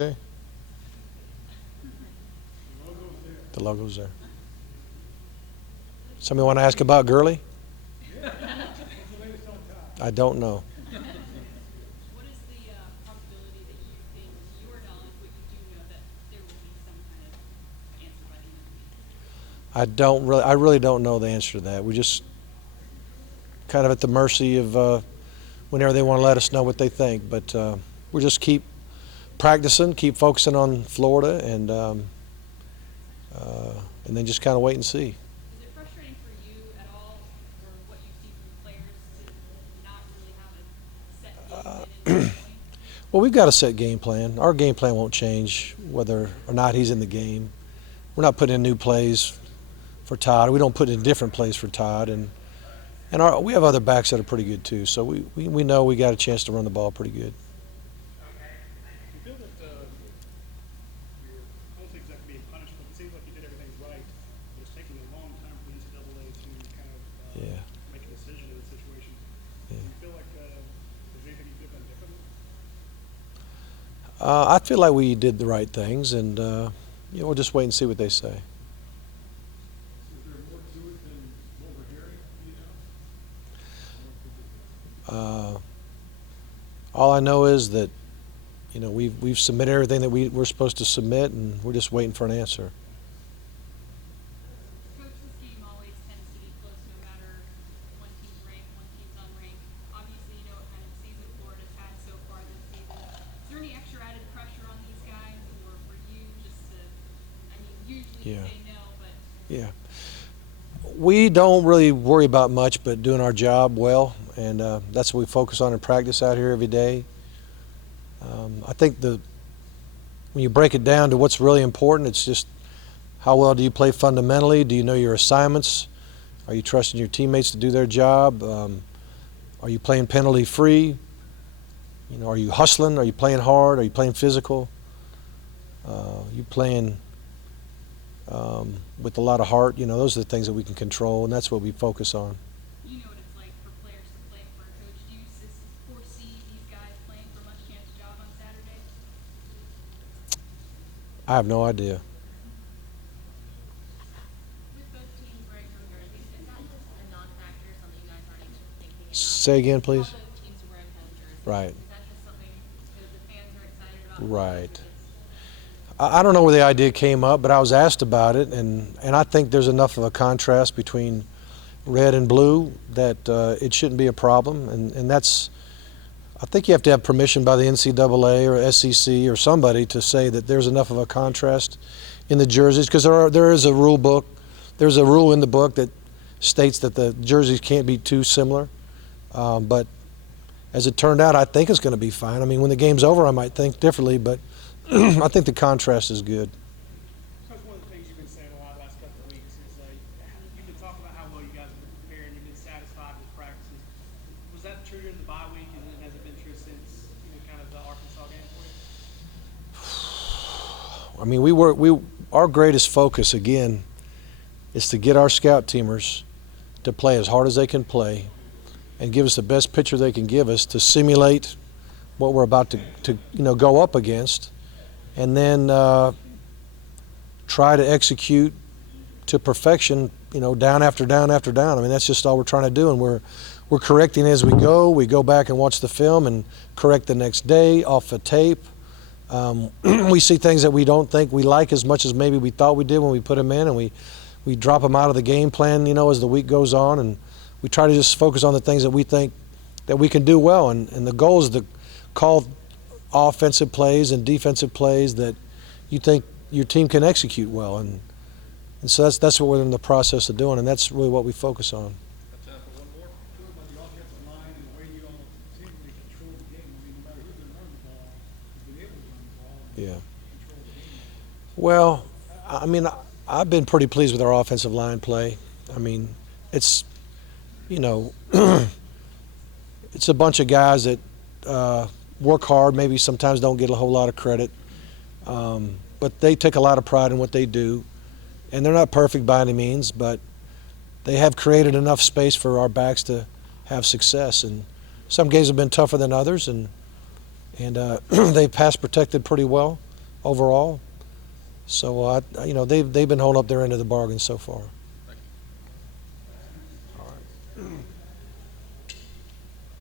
Okay. The logo's there. Somebody want to ask about Gurley? I don't know. What is the probability that you think, to your knowledge, what you do know, that there will be some kind of answer by the end of the week? I really don't know the answer to that. We just kind of at the mercy of whenever they want to let us know what they think. But we just keep practicing, keep focusing on Florida, and then just kind of wait and see. Is it frustrating for you at all, or what you see from players, to not really have a set game plan in this point? Well, we've got a set game plan. Our game plan won't change whether or not he's in the game. We're not putting in new plays for Todd. We don't put in different plays for Todd. And we have other backs that are pretty good too. So we know we got a chance to run the ball pretty good. You feel that your whole thing's not being punished, but it seems like you did everything right. But it's taking a long time for the NCAA to kind of Yeah. make a decision in this situation. Yeah. Do you feel like there's anything you could have done differently? I feel like we did the right things, and we'll just wait and see what they say. Is there more to it than what we're hearing? All I know is that we've submitted everything that we're supposed to submit, and we're just waiting for an answer. Coach, this game always tends to be close no matter one team's ranked, one team's unranked. Obviously, you know what kind of season Florida's had so far this season. Is there any extra added pressure on these guys, or for you just to, usually you Yeah. say no, but Yeah. We don't really worry about much but doing our job well, and that's what we focus on in practice out here every day. I think when you break it down to what's really important, it's just how well do you play fundamentally? Do you know your assignments? Are you trusting your teammates to do their job? Are you playing penalty free? Are you hustling? Are you playing hard? Are you playing physical? Are you playing with a lot of heart? Those are the things that we can control, and that's what we focus on. you know what it's like for players to play for a coach. Do you foresee these guys playing for a much chance job on Saturday? I have no idea. With both teams wearing home jerseys, is that just a non-factor, something you guys aren't even thinking about? Say again, please. How both teams are wearing home jerseys. Right. Is that just something that the fans are excited about? Right. I don't know where the idea came up, but I was asked about it, and I think there's enough of a contrast between red and blue that it shouldn't be a problem, and I think you have to have permission by the NCAA or SEC or somebody to say that there's enough of a contrast in the jerseys, because there is a rule book. There's a rule in the book that states that the jerseys can't be too similar, but as it turned out, I think it's going to be fine. When the game's over, I might think differently, but I think the contrast is good. Coach, one of the things you've been saying a lot the last couple of weeks is you've been talking about how well you guys have been preparing, you've been satisfied with practices. Was that true during the bye week, and has it been true since kind of the Arkansas game for you? Our greatest focus again is to get our scout teamers to play as hard as they can play and give us the best picture they can give us to simulate what we're about to go up against, and then try to execute to perfection, down after down after down. That's just all we're trying to do, and we're correcting as we go. We go back and watch the film and correct the next day off the tape. We see things that we don't think we like as much as maybe we thought we did when we put them in, and we drop them out of the game plan, as the week goes on, and we try to just focus on the things that we think that we can do well, and the goal is to call offensive plays and defensive plays that you think your team can execute well, and so that's what we're in the process of doing, and that's really what we focus on. Time for one more. Talk about the offensive line and the way you all seemingly control the game. No matter who's been running the ball, you've been able to run the ball and Yeah. control the game. Well, I've been pretty pleased with our offensive line play. It's it's a bunch of guys that work hard, maybe sometimes don't get a whole lot of credit, but they take a lot of pride in what they do, and they're not perfect by any means, but they have created enough space for our backs to have success, and some games have been tougher than others, and they pass protected pretty well, overall. So they've been holding up their end of the bargain so far.